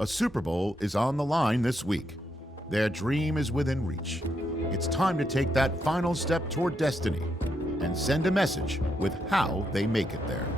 A Super Bowl is on the line this week. Their dream is within reach. It's time to take that final step toward destiny and send a message with how they make it there.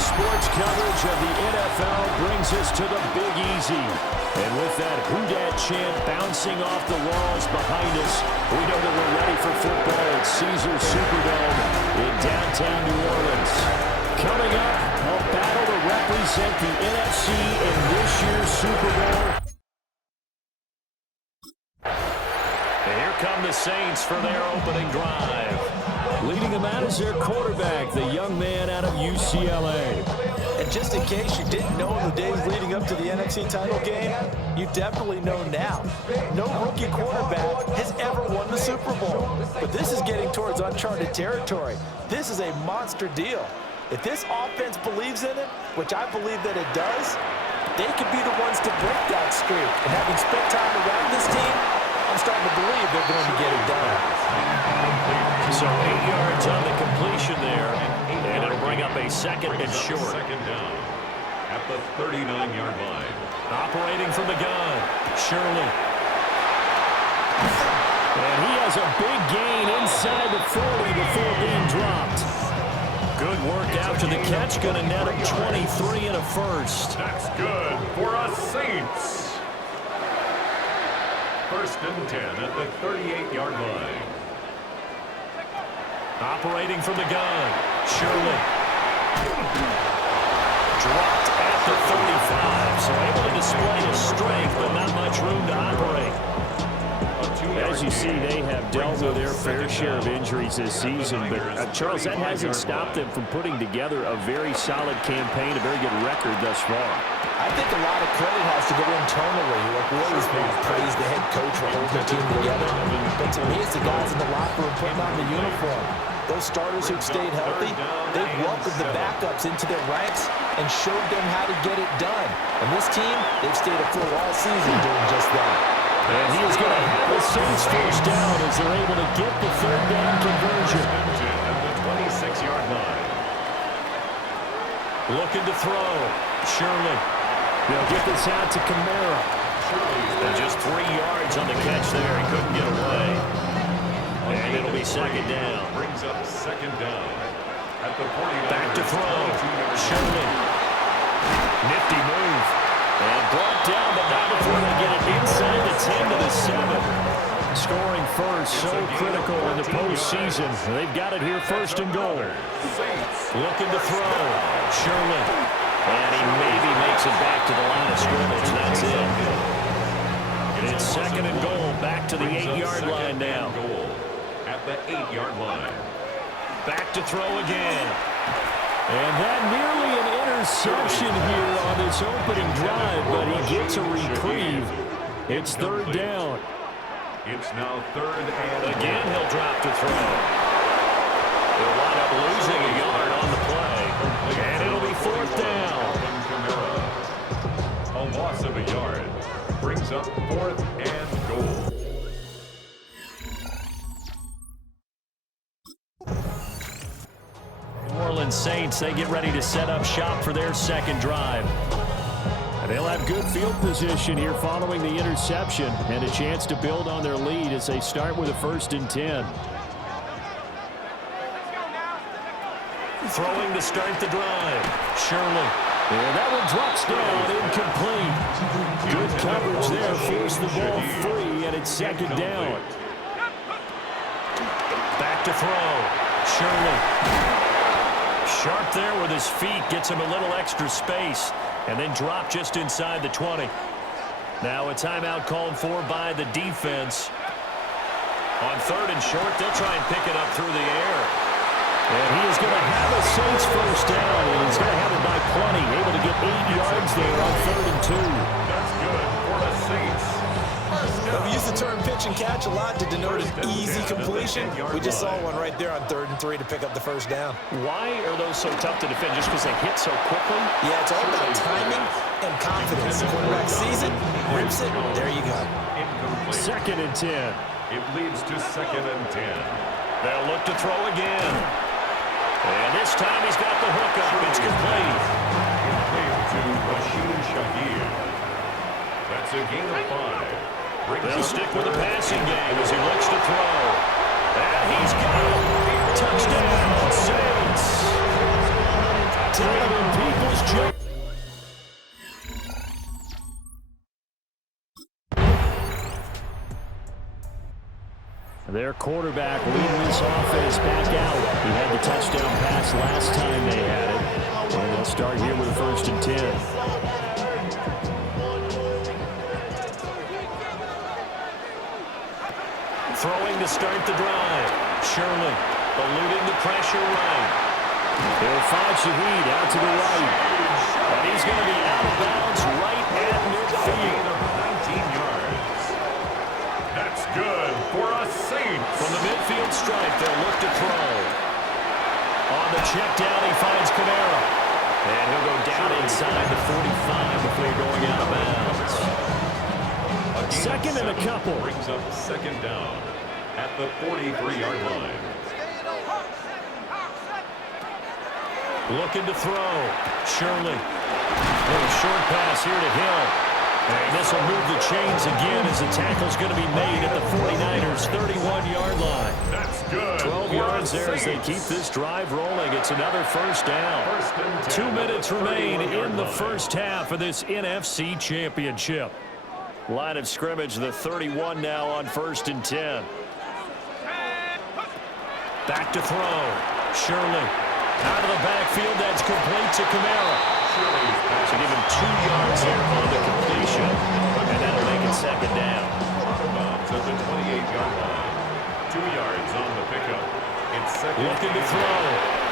Sports coverage of the NFL brings us to the Big Easy. And with that Who Dat chant bouncing off the walls behind us, we know that we're ready for football at Caesars Superdome in downtown New Orleans. Coming up, a battle to represent the NFC in this year's Super Bowl. And here come the Saints for their opening drive. Leading them out is their quarterback, the young man out of UCLA. And just in case you didn't know in the days leading up to the NFC title game, you definitely know now. No rookie quarterback has ever won the Super Bowl. But this is getting towards uncharted territory. This is a monster deal. If this offense believes in it, which I believe that it does, they could be the ones to break that streak. And having spent time around this team, I'm starting to believe they're going to get it done. So 8 yards on the completion there, and it'll bring up a second and short. Second down at the 39-yard line. Operating from the gun, Shirley. And he has a big gain inside the 40 before being dropped. Good work after the catch, going to net him 23 and a first. That's good for us Saints. First and 10 at the 38-yard line. Operating from the gun, Shirley. Dropped at the 35, so able to display his strength, but not much room to operate. As you see, they have dealt with their fair share of injuries this season, but Charles, that hasn't stopped them from putting together a very solid campaign, a very good record thus far. I think a lot of credit has to go internally. Like, we always praise the head coach for holding the team together. But to me, it's the guys in the locker room putting on the uniform. Those starters who've stayed healthy, they've welcomed the backups into their ranks and showed them how to get it done. And this team, they've stayed afloat all season doing just that. And he is going to have the Saints first down as they're able to get the third down conversion. At the 26-yard line. Looking to throw, Shirley. They'll get this out to Kamara. And just 3 yards on the catch there. He couldn't get away. And it'll be second down. Brings up second down at the 49. Back to throw. Shirley. Nifty move. And brought down, but not before they get it inside the 10 to the 7. Scoring first, so critical in the postseason. They've got it here first and goal. Looking to throw. Shirley. And he maybe makes it back to the line of scrimmage. That's it. It's second and goal. Back to the 8-yard line now. At the 8-yard line. Back to throw again. And that nearly an interception here on this opening drive, but he gets a reprieve. It's third down. It's now third and again, he'll drop to throw. They'll wind up losing a yard on the play. And it'll be fourth down. A loss of a yard brings up fourth and goal. New Orleans Saints, they get ready to set up shop for their second drive. They'll have good field position here following the interception and a chance to build on their lead as they start with a 1st and 10. Throwing to start the drive. Shirley. And that one drops down, incomplete. Good coverage there, forced the ball free, and it's second down. Back to throw. Shirley. Sharp there with his feet, gets him a little extra space, and then drop just inside the 20. Now a timeout called for by the defense. On 3rd and short, they'll try and pick it up through the air. And he is going to have a Saints first down, and he's going to have it by plenty, able to get 8 yards there on 3rd and 2. That's good for the Saints. We use the term pitch and catch a lot to denote an easy completion. We just saw one right there on 3rd and 3 to pick up the first down. Why are those so tough to defend? Just because they hit so quickly? Yeah, it's all about timing and confidence. The quarterback sees it, rips it, there you go. Incomplete. 2nd and 10. It leads to 2nd and 10. They'll look to throw again. And this time he's got the hook up. It's complete. Complete to Rashid Shaheed. That's a gain of 5. They'll stick with the passing game as he looks to throw. And he's got it. Touchdown, Saints. Donovan Peoples-Jones. Their quarterback leading this offense back out. He had the touchdown pass last time they had it. And they'll start here with a 1st and 10. Throwing to start the drive. Shirley eluding the pressure right. He'll find Shaheed out to the right. And he's going to be out of bounds right at midfield. 19 yards. That's good for a Saints. From the midfield stripe, they'll look to throw. On the check down, he finds Kamara. And he'll go down inside the 45 before going out of bounds. 2nd and a couple. Brings up 2nd down at the 43-yard line. Looking to throw. Shirley. Little short pass here to Hill. And this will move the chains again as the tackle's going to be made at the 49ers' 31-yard line. That's good. 12 yards there as they keep this drive rolling. It's another 1st down. 2 minutes remain in the first half of this NFC Championship. Line of scrimmage, the 31 now on 1st and 10. Back to throw. Shirley. Out of the backfield, that's complete to Kamara. So give him 2 yards here on the completion, and that'll make it 2nd down. Bounds at the 28-yard line. 2 yards on the pickup. It's 2nd. Looking to throw.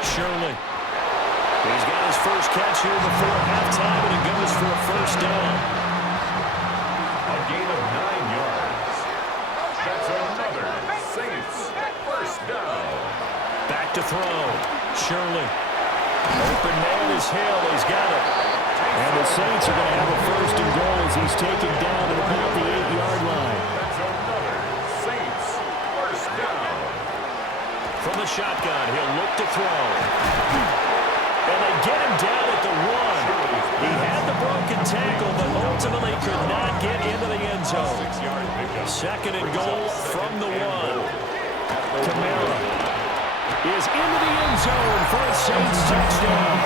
Shirley. He's got his first catch here before halftime, and it goes for a 1st down. A gain of 9 yards. That's another Saints 1st down. Back to throw. Shirley. Open man is Hill. He's got it. And the Saints are going to have a 1st and goal as he's taken down at about the 8-yard line. That's another Saints 1st down. From the shotgun, he'll look to throw. And they get him down at the 1. He had the broken tackle, but ultimately could not get into the end zone. 6-yard pickup. 2nd and goal from the 1. Kamara is into the end zone for a Saints touchdown.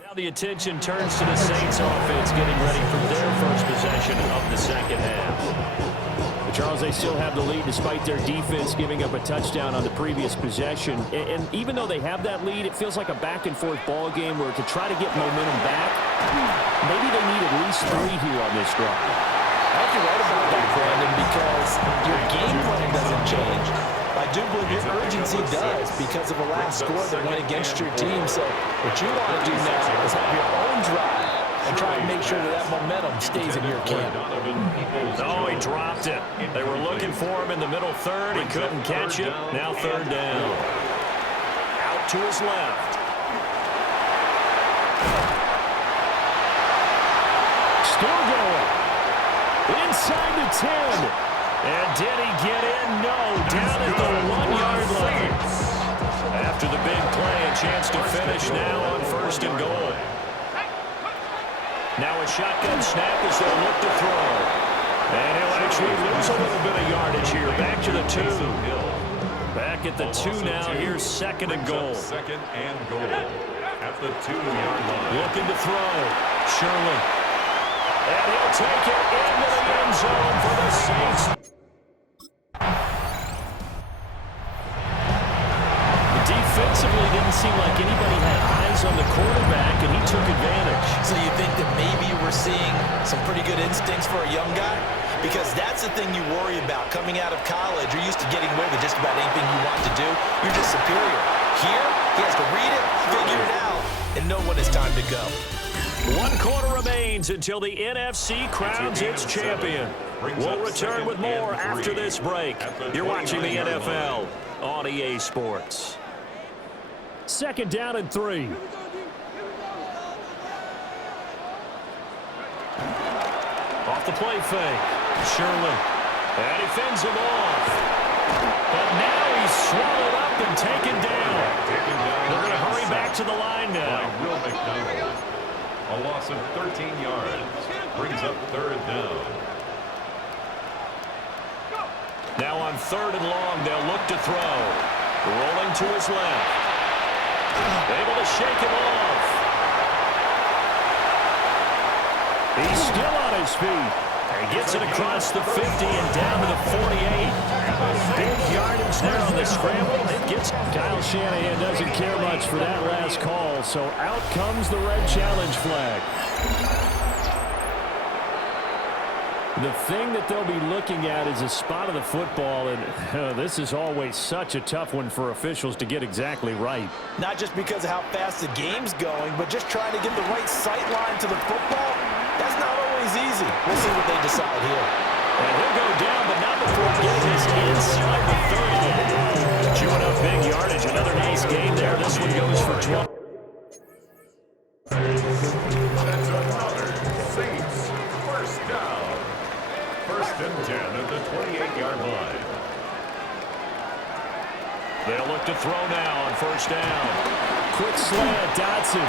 Now the attention turns to the Saints offense getting ready for their first possession of the second half. But Charles, they still have the lead despite their defense giving up a touchdown on the previous possession. And even though they have that lead, it feels like a back-and-forth ball game where to try to get momentum back, maybe they need at least 3 here on this drive. I think you're right about that, Brandon, because your game plan doesn't change. I do believe your urgency does because of the last score that went against your team. So what you want to do now is have your own drive and try and make sure that that momentum stays in your camp. Oh, he dropped it. They were looking for him in the middle third. He couldn't catch it. Now third down. Out to his left. Still going. Inside the 10. And did he get in? No. Down at the 1-yard line. After the big play, a chance to finish now on first and goal. Now a shotgun snap as they'll look to throw. And he'll actually lose a little bit of yardage here. Back to the 2. Back at the 2 now. Here's second and goal. Second and goal at the 2-yard line. Looking to throw. Shirley. And he'll take it into the end zone for the Saints. Defensively, didn't seem like anybody had eyes on the quarterback, and he took advantage. So you think that maybe we're seeing some pretty good instincts for a young guy? Because that's the thing you worry about. Coming out of college, you're used to getting away with just about anything you want to do. You're just superior. Here, he has to read it, figure it out, and know when it's time to go. 1 quarter remains until the NFC crowns its champion. We'll return with more after this break. You're watching the NFL on EA Sports. Second down and 3. Off the play fake. Shirley. And he fends him off. But now he's swallowed up and taken down. They're going to hurry back to the line now. Will McDonald. A loss of 13 yards. Brings up third down. Now on third and long, they'll look to throw. Rolling to his left. Able to shake him off. He's still on his feet. He gets it across the 50 and down to the 48. Big yardage there on the scramble. It gets Kyle Shanahan doesn't care much for that last call, so out comes the red challenge flag. The thing that they'll be looking at is a spot of the football, and this is always such a tough one for officials to get exactly right. Not just because of how fast the game's going, but just trying to get the right sight line to the football. That's not always easy. We'll see what they decide here. And he'll go down, but not before getting his inside the 30. Chewing up big yardage. Another nice game there. This one goes for 12. That's another Saints first down. First and 10 at the 28-yard line. They'll look to throw now on first down. Quick slant, Dotson.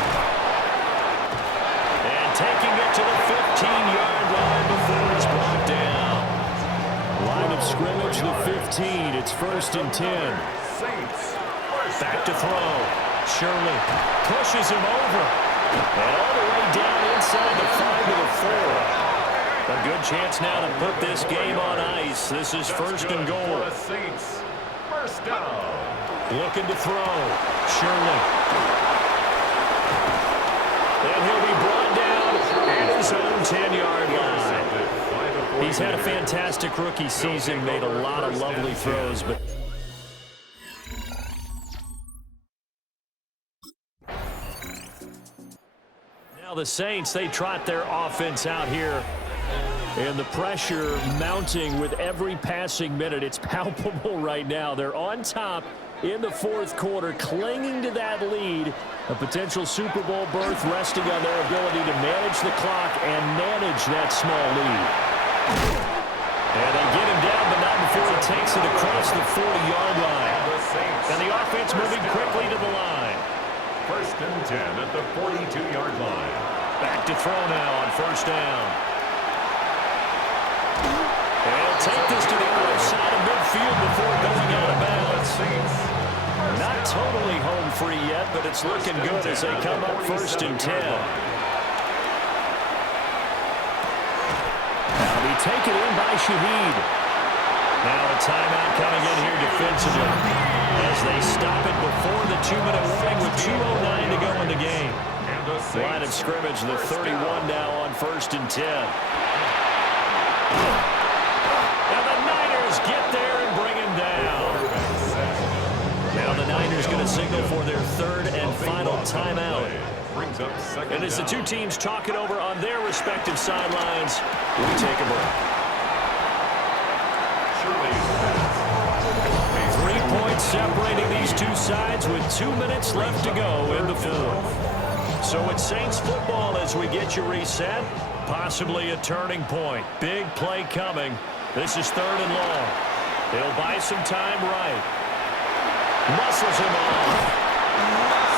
And taking it to the 15-yard line before it's brought down. Line of scrimmage, the 15. It's first and 10. Saints Back to throw. Shirley pushes him over. And all the way down inside the 5 to the 4. A good chance now to put this game on ice. This is first and goal. For the Saints. First down. Looking to throw. Shirley. And he'll be brought down at his own 10-yard line. He's had a fantastic rookie season, made a lot of lovely throws, but now the Saints, they trot their offense out here. And the pressure mounting with every passing minute. It's palpable right now. They're on top in the fourth quarter, clinging to that lead. A potential Super Bowl berth resting on their ability to manage the clock and manage that small lead. And they get him down, but not before he takes it across the 40-yard line. And the offense moving quickly to the line. First and 10 at the 42-yard line. Back to throw now on first down. And he'll take this to the other side of midfield before going out of bounds. Not totally home free yet, but it's looking good as they come up first and 10. taken in by Shaheed. Now a timeout coming in here defensively as they stop it before the 2-minute warning with 2:09 to go in the game. Line of scrimmage, the 31 now on 1st and 10. And the Niners get there and bring him down. Now the Niners going to signal for their 3rd and final timeout. And as the two teams talk it over on their respective sidelines, we take a break. 3 points separating these two sides with 2 minutes left to go in the 4th. So it's Saints football as we get you reset. Possibly a turning point. Big play coming. This is 3rd and long. They'll buy some time right. Muscles him off.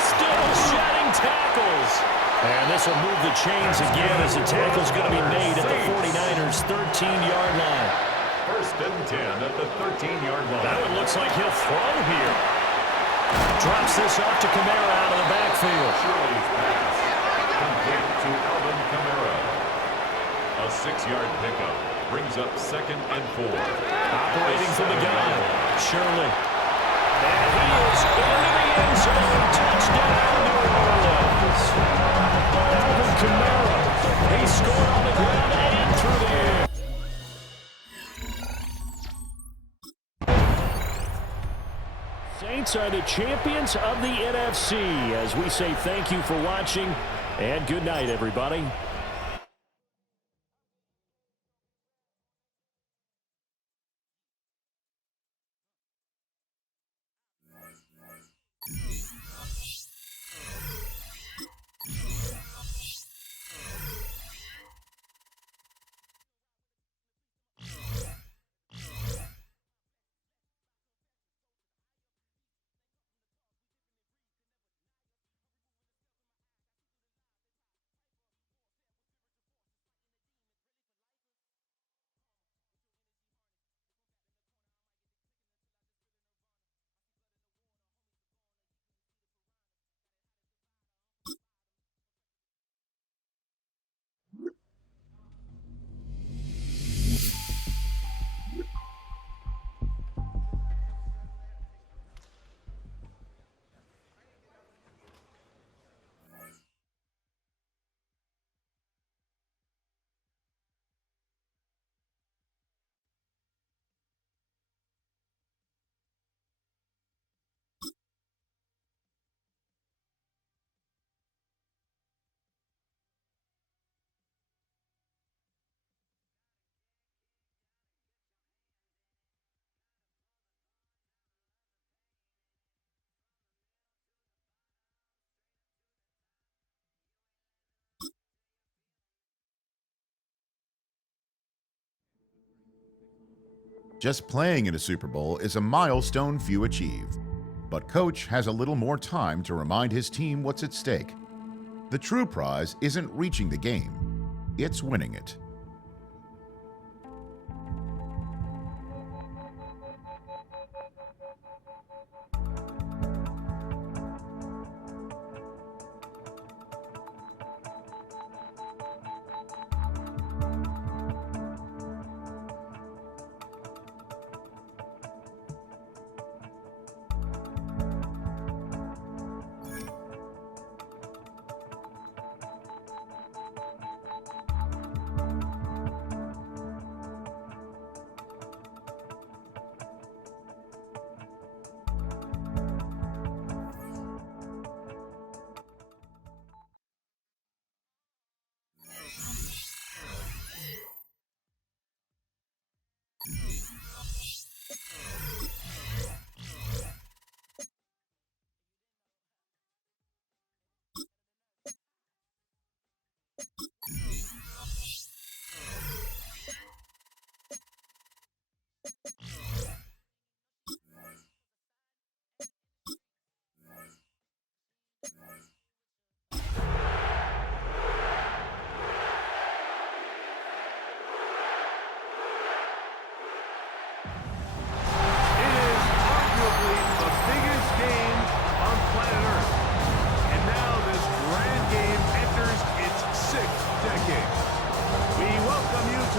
Still shedding tackles. And this will move the chains again as the tackle's going to be made at the 49ers' 13-yard line. 1st and 10 at the 13-yard line. That one looks like he'll throw here. Drops this off to Kamara out of the backfield. Shirley's pass. Complete to Alvin Kamara. A 6-yard pickup brings up 2nd and 4. Operating from the gun. Shirley. And he is into the end zone. Touchdown, New Orleans. Alvin Kamara. He scored on the ground and through the air. Saints are the champions of the NFC as we say thank you for watching and good night, everybody. Just playing in a Super Bowl is a milestone few achieve. But Coach has a little more time to remind his team what's at stake. The true prize isn't reaching the game, it's winning it.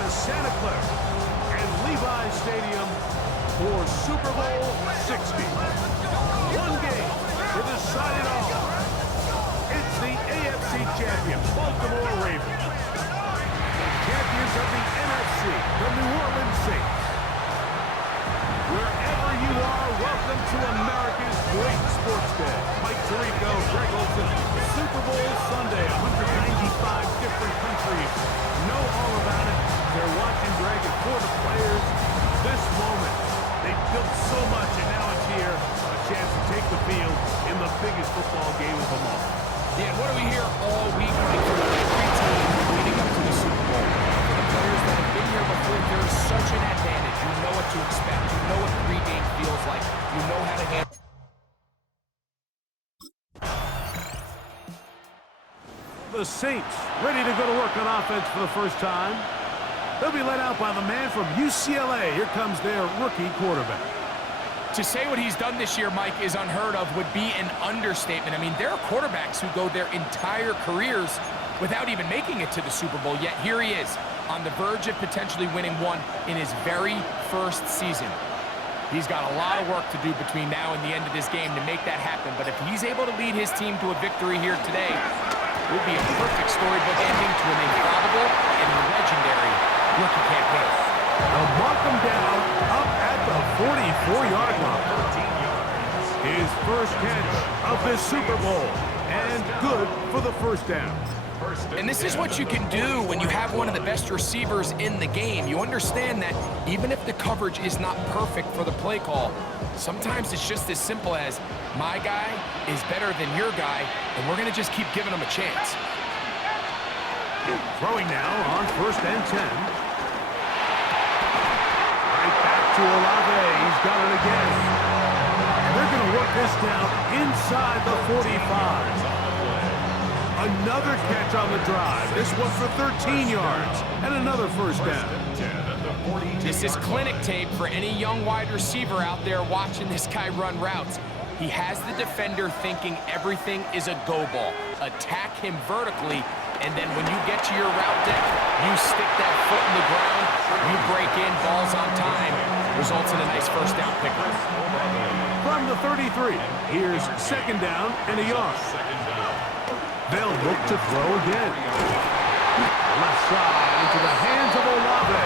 Santa Clara and Levi's Stadium for Super Bowl 60. One game to decide it all. It's the AFC champion, Baltimore Ravens. Champions of the NFC, the New Orleans Saints. Wherever you are, welcome to America's great sports day. Mike Tirico, Greg Olson, Super Bowl Sunday, 195 different countries know all about it. They're watching, Greg, and for the players, this moment, they built so much, and now it's here, a chance to take the field in the biggest football game of them all. Yeah, what do we hear all week from every team leading up to the Super Bowl? For the players that have been here before, there is such an advantage. You know what to expect. You know what the pregame feels like. You know how to handle. The Saints ready to go to work on offense for the first time. They'll be led out by the man from UCLA. Here comes their rookie quarterback. To say what he's done this year, Mike, is unheard of would be an understatement. I mean, there are quarterbacks who go their entire careers without even making it to the Super Bowl, yet here he is on the verge of potentially winning one in his very first season. He's got a lot of work to do between now and the end of this game to make that happen, but if he's able to lead his team to a victory here today, it would be a perfect storybook ending to an improbable and legendary rookie campaign. They'll mark him down up at the 44-yard line. His first catch of this Super Bowl, and good for the first down. And this is what you can do when you have one of the best receivers in the game. You understand that even if the coverage is not perfect for the play call, sometimes it's just as simple as, my guy is better than your guy, and we're going to just keep giving him a chance. Throwing now on 1st and 10. Right back to Olave. He's got it again. And they're going to work this down inside the 45. Another catch on the drive. This one for 13 yards and another first down. This is clinic tape for any young wide receiver out there watching this guy run routes. He has the defender thinking everything is a go ball. Attack him vertically, and then when you get to your route deck, you stick that foot in the ground, you break in, balls on time, results in a nice first down pickup. From the 33, here's 2nd down and a yard. They'll look to throw again. Left side into the hands of Olave.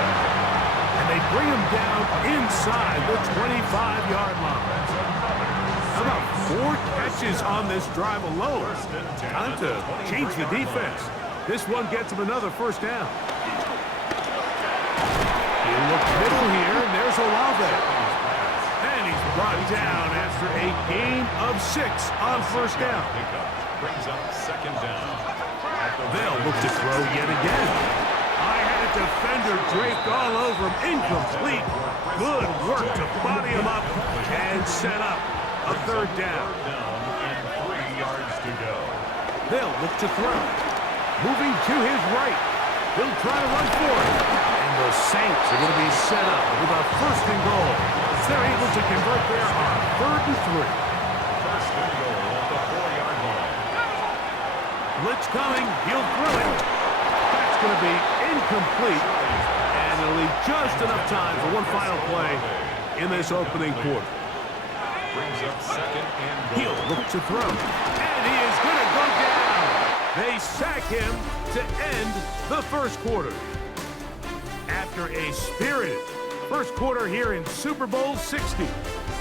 And they bring him down inside the 25-yard line. About 4 catches on this drive alone. Time to change the defense. This one gets him another first down. You look middle here, and there's Olave. And he's brought down after a gain of 6 on first down. Brings up 2nd down. They'll look to throw yet again. I had a defender draped all over him. Incomplete. Good work to body him up and set up a 3rd down. And 3 yards to go. They'll look to throw. Moving to his right. He'll try to run for it. And the Saints are going to be set up with a 1st and goal. They're able to convert there on 3rd and 3. 1st and goal at the 4-yard line. Blitz coming. He'll throw it. That's going to be incomplete. And it'll leave just enough time for one final play in this opening quarter. Brings up 2nd and goal. He'll look to throw. And he is going to go down. They sack him to end the first quarter. After a spirited first quarter here in Super Bowl 60,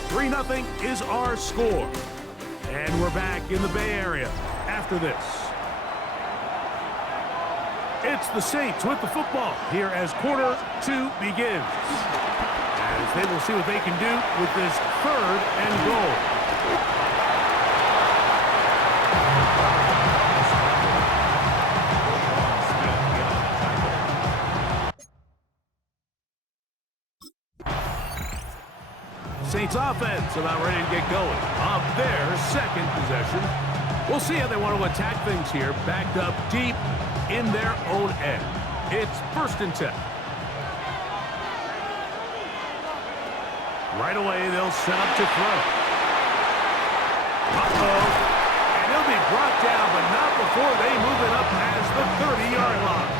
3-0 is our score. And we're back in the Bay Area after this. It's the Saints with the football here as quarter 2 begins. As they will see what they can do with this 3rd and goal. Saints offense about ready to get going on their 2nd possession. We'll see how they want to attack things here, backed up deep in their own end. It's 1st and 10. Right away, they'll set up to throw. Uh-oh. And he'll be brought down, but not before they move it up as the 30-yard line.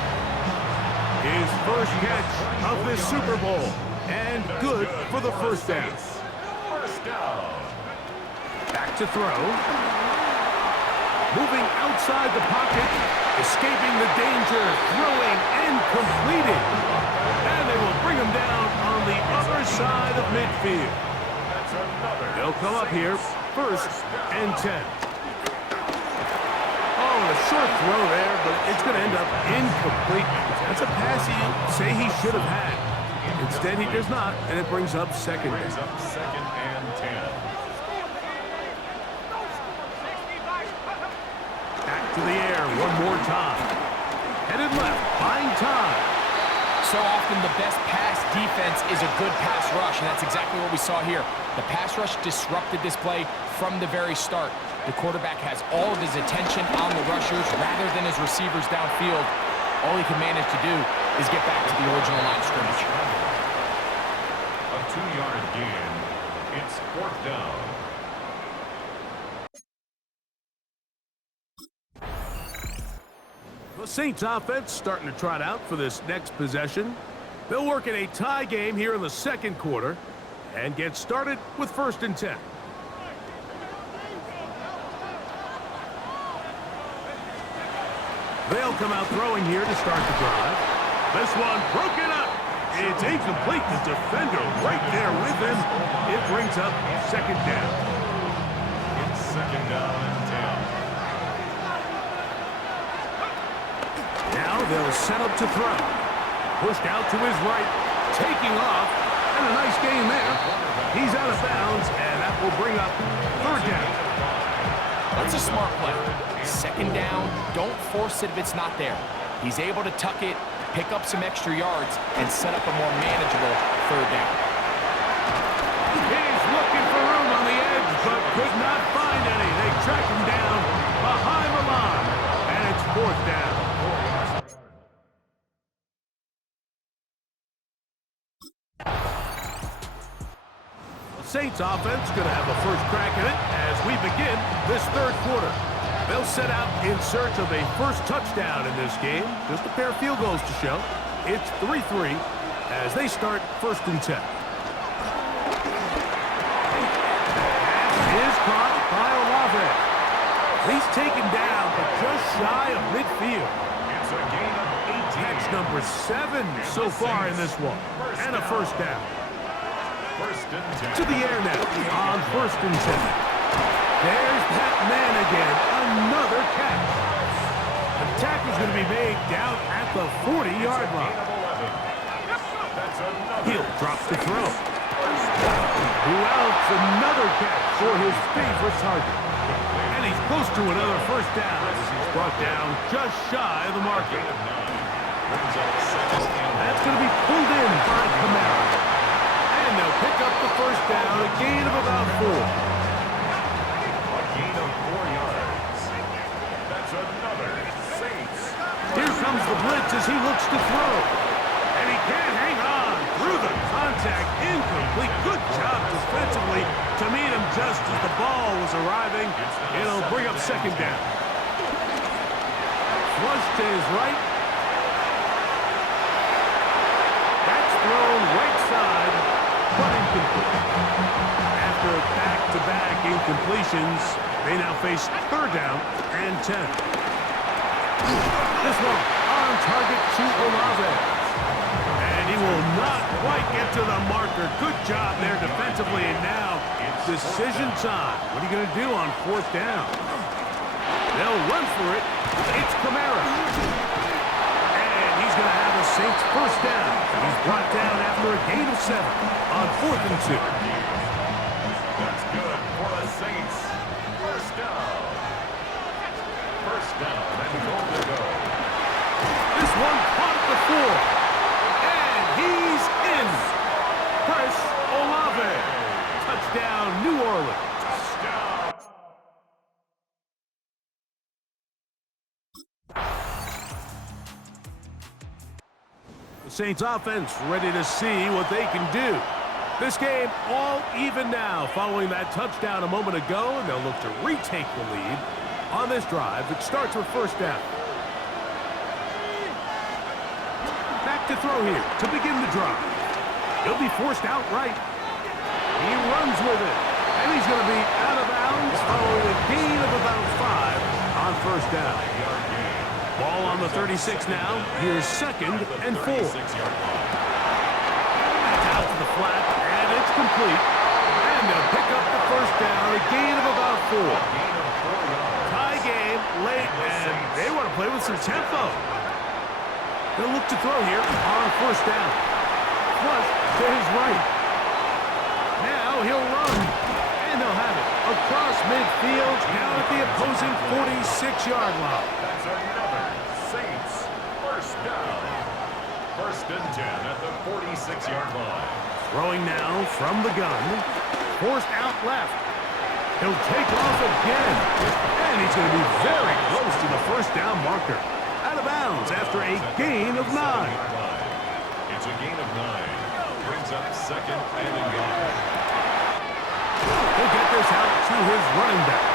His first catch of this Super Bowl. And good for the first down. First down. Back to throw. Moving outside the pocket. Escaping the danger. Throwing and completing. And they will bring him down on the other side of midfield. They'll come up here. First and 10. Oh, a short throw there, but it's going to end up incomplete. That's a pass you say he should have had. Instead, he does not, and it brings up second down. Second and 10. Back to the air one more time. Headed left, buying time. So often the best pass defense is a good pass rush, and that's exactly what we saw here. The pass rush disrupted this play from the very start. The quarterback has all of his attention on the rushers rather than his receivers downfield. All he can manage to do is get back to the original line of scrimmage. A 2-yard gain. It's fourth down. The Saints offense starting to trot out for this next possession. They'll work in a tie game here in the second quarter and get started with first and 10. They'll come out throwing here to start the drive. This one broken up. It's incomplete. The defender right there with him. It brings up second down. It's second down and 10. Now they'll set up to throw. Pushed out to his right. Taking off. And a nice game there. He's out of bounds, and that will bring up third down. That's a smart play. Second down, don't force it if it's not there. He's able to tuck it, pick up some extra yards, and set up a more manageable third down. He's looking for room on the edge, but could not find any. They track him down behind the line, and it's fourth down. The Saints offense going to have a first crack at it as we begin this third quarter. They'll set out in search of a first touchdown in this game. Just a pair of field goals to show. It's 3-3 as they start first and 10. Pass is caught by Olave. He's taken down, but just shy of midfield. It's a gain of 18. Catch number 7 so far in this one. And a first down. First and 10. To the air now on first and 10. There's that man again. Another catch. The tackle's going to be made down at the 40-yard line. Hill drops the throw. Who else? Another catch for his favorite target. And he's close to another first down. He's brought down just shy of the marker. That's going to be pulled in by Kamara. And they'll pick up the first down, a gain of about 4. Gain of 4 yards. That's another Saints. Here comes the blitz as he looks to throw. And he can't hang on through the contact. Incomplete. Good job defensively to meet him just as the ball was arriving. It'll bring up second down. Flush to his right. That's thrown right side, but incomplete. After back-to-back incompletions, they now face third down and 10. This one on target to Olave. And he will not quite get to the marker. Good job there defensively, and now decision time. What are you going to do on fourth down? They'll run for it. It's Kamara. And he's going to have a Saints first down. He's brought down after a gain of 7 on 4th and 2. That's good for the Saints. First down. First down and goal to go. This one caught at the 4. And he's in. Chris Olave. Touchdown, New Orleans. Touchdown. The Saints offense ready to see what they can do. This game all even now following that touchdown a moment ago, and they'll look to retake the lead on this drive. It starts with first down. Back to throw here to begin the drive. He'll be forced outright. He runs with it. And he's going to be out of bounds following a gain of about 5 on first down. Ball on the 36 now. Here's 2nd and 4. That's out to the flat, and it's complete. And they'll pick up the first down, a gain of about 4. Tie game late, and they want to play with some tempo. They'll look to throw here on first down. Flush to his right. Now he'll run, and they'll have it across midfield down at the opposing 46-yard line. That's another Saints first down. 1st and 10 at the 46-yard line. Throwing now from the gun. Forced out left. He'll take off again. And he's going to be very close to the first down marker. Out of bounds after a gain of 9. It's a gain of 9. Brings up 2nd and a yard. He'll get this out to his running back.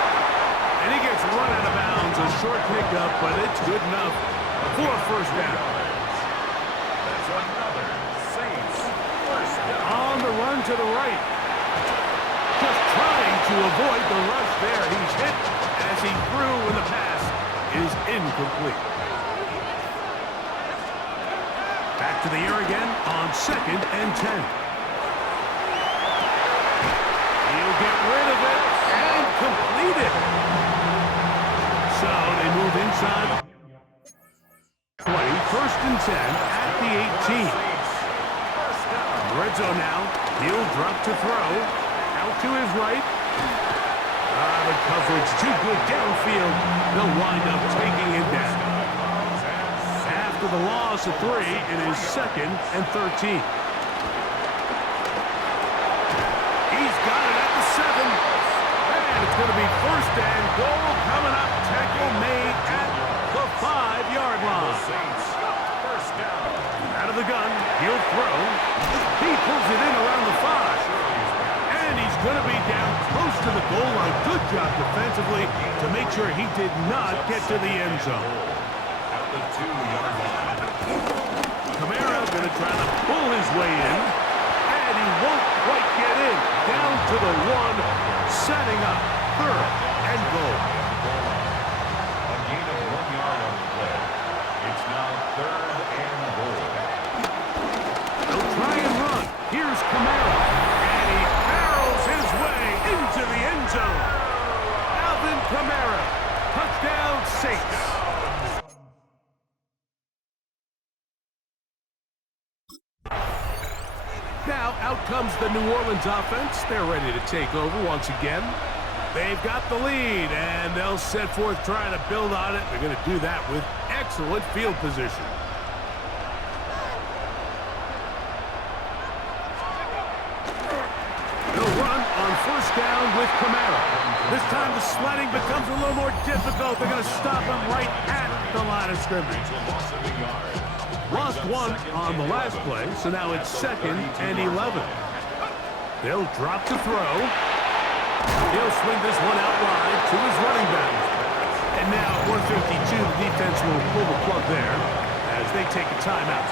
And he gets run out of bounds. A short pickup, but it's good enough for a first down. That's another Saints first down. On the run to the right. Just trying to avoid the rush there. He's hit as he threw when the pass is incomplete. Back to the air again on 2nd and 10. He'll get rid of it and complete it. So they move inside 20, 1st and 10 at the 18. Red zone now. He'll drop to throw. Out to his right. The coverage too good downfield. They'll wind up taking him down. After the loss of 3, it is 2nd and 13. He's got it at the 7. And it's going to be 1st and goal coming up. Tackle made at the 5-yard line. Saints first down. Out of the gun, he'll throw. He pulls it in around the 5. And he's going to be down close to the goal line. Good job defensively to make sure he did not get to the end zone. At the 2-yard line. Kamara going to try to pull his way in. And he won't quite get in. Down to the 1, setting up 3rd and goal. A gain of 1 yard on the play. It's now 3rd and goal. They'll try and run. Here's Kamara. And he barrels his way into the end zone. Alvin Kamara. Touchdown, Saints. Now out comes the New Orleans offense. They're ready to take over once again. They've got the lead, and they'll set forth trying to build on it. They're going to do that with excellent field position. They'll run on first down with Kamara. This time the sledding becomes a little more difficult. They're going to stop him right at the line of scrimmage. Lost 1 on the last play, so now it's 2nd and 11. They'll drop to throw. He'll swing this one out wide to his running back. And now at 152, the defense will pull the plug there as they take a timeout.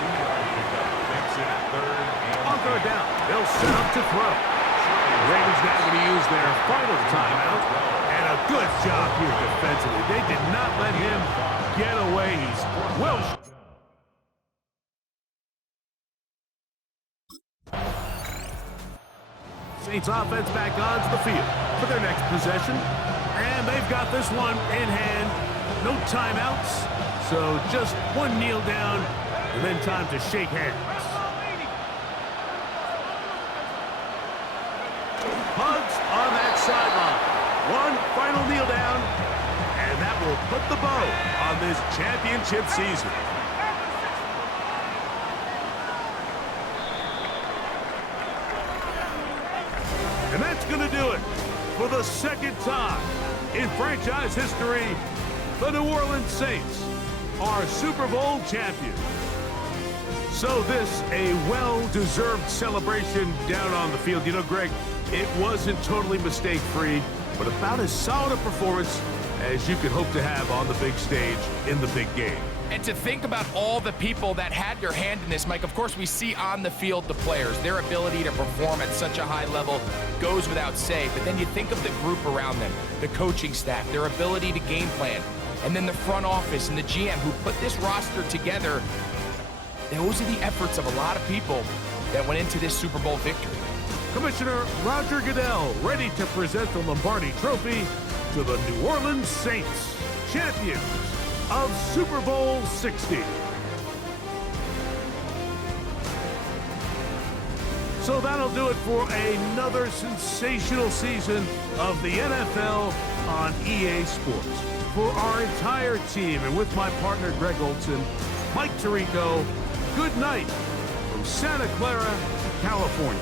On 3rd down, they'll set up to throw. The Ravens now going to use their final timeout. And a good job here defensively. They did not let him get away. He's well. Saints offense back onto the field for their next possession. And they've got this one in hand. No timeouts. So just one kneel down and then time to shake hands. Hugs on that sideline. One final kneel down. And that will put the bow on this championship season. And that's going to do it for the 2nd time in franchise history. The New Orleans Saints are Super Bowl champions. So this, a well-deserved celebration down on the field. You know, Greg, it wasn't totally mistake-free, but about as solid a performance as you could hope to have on the big stage in the big game. And to think about all the people that had their hand in this, Mike, of course we see on the field the players, their ability to perform at such a high level goes without say, but then you think of the group around them, the coaching staff, their ability to game plan, and then the front office and the GM who put this roster together. Those are the efforts of a lot of people that went into this Super Bowl victory. Commissioner Roger Goodell ready to present the Lombardi Trophy to the New Orleans Saints, champions of Super Bowl 60. So that'll do it for another sensational season of the NFL on EA Sports. For our entire team and with my partner Greg Olson, Mike Tirico, good night from Santa Clara, California.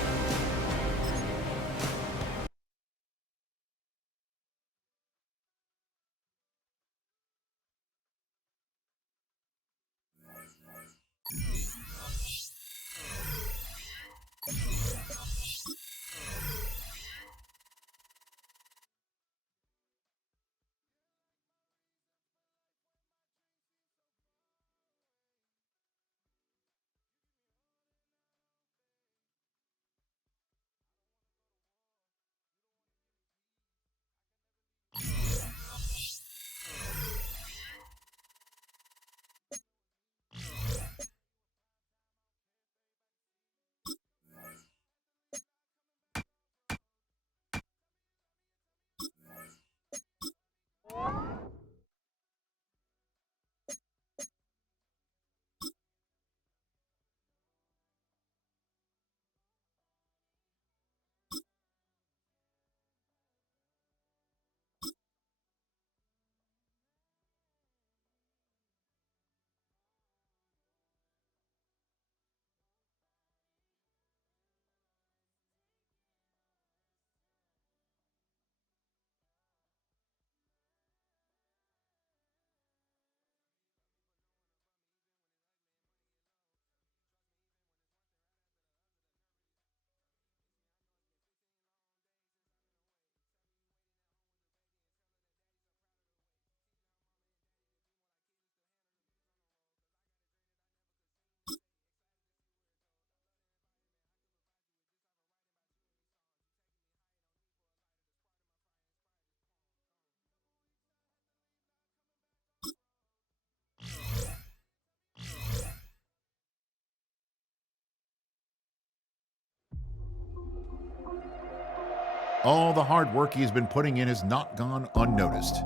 All the hard work he has been putting in has not gone unnoticed.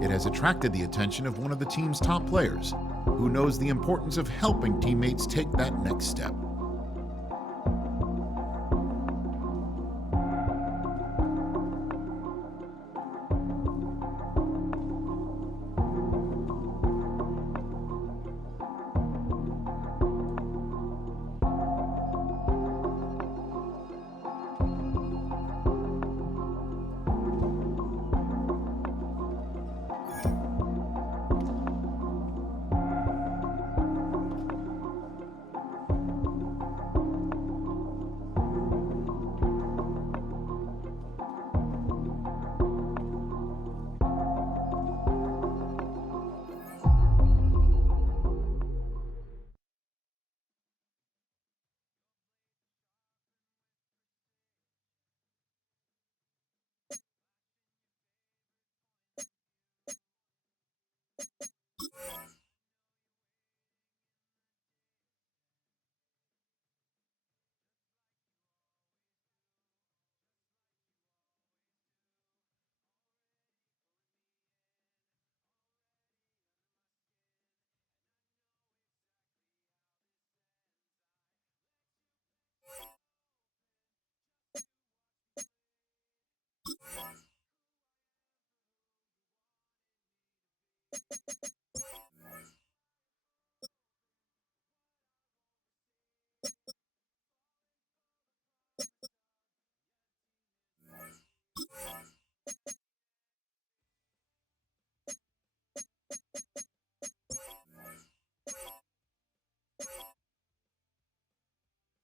It has attracted the attention of one of the team's top players, who knows the importance of helping teammates take that next step.